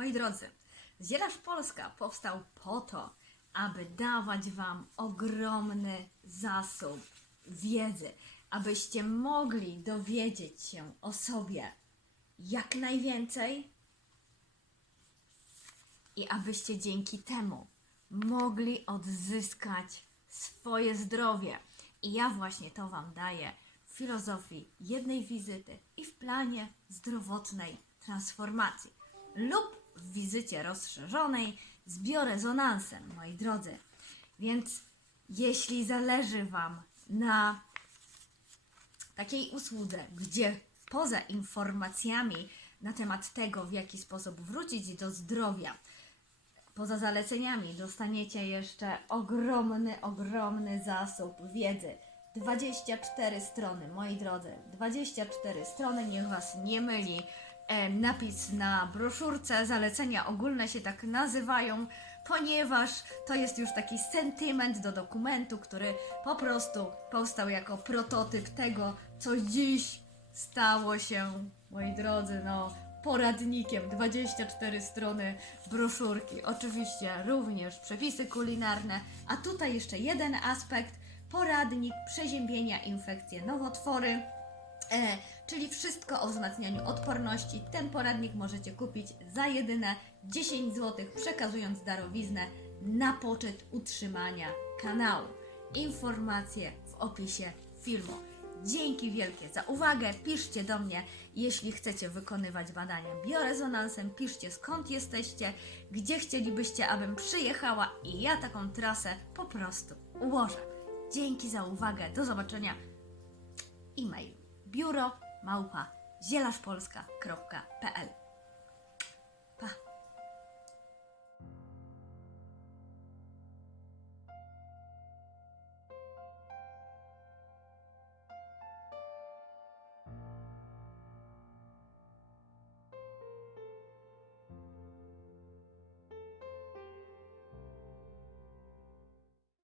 Moi drodzy, Zielarz Polska powstał po to, aby dawać Wam ogromny zasób wiedzy, abyście mogli dowiedzieć się o sobie jak najwięcej i abyście dzięki temu mogli odzyskać swoje zdrowie. I ja właśnie to Wam daję w filozofii jednej wizyty i w planie zdrowotnej transformacji lub w wizycie rozszerzonej z biorezonansem, moi drodzy. Więc jeśli zależy Wam na takiej usłudze, gdzie poza informacjami na temat tego, w jaki sposób wrócić do zdrowia, poza zaleceniami dostaniecie jeszcze ogromny, ogromny zasób wiedzy. 24 strony, moi drodzy, 24 strony, niech Was nie myli. Napis na broszurce, zalecenia ogólne się tak nazywają, ponieważ to jest już taki sentyment do dokumentu, który po prostu powstał jako prototyp tego, co dziś stało się, moi drodzy, no, poradnikiem. 24 strony broszurki. Oczywiście również przepisy kulinarne, a tutaj jeszcze jeden aspekt poradnik przeziębienia, infekcje, nowotwory. E, czyli wszystko o wzmacnianiu odporności. Ten poradnik możecie kupić za jedyne 10 zł, przekazując darowiznę na poczet utrzymania kanału. Informacje w opisie filmu. Dzięki wielkie za uwagę. Piszcie do mnie, jeśli chcecie wykonywać badania biorezonansem. Piszcie skąd jesteście, gdzie chcielibyście, abym przyjechała i ja taką trasę po prostu ułożę. Dzięki za uwagę. Do zobaczenia e-mail biuro małpa zielaszpolska.pl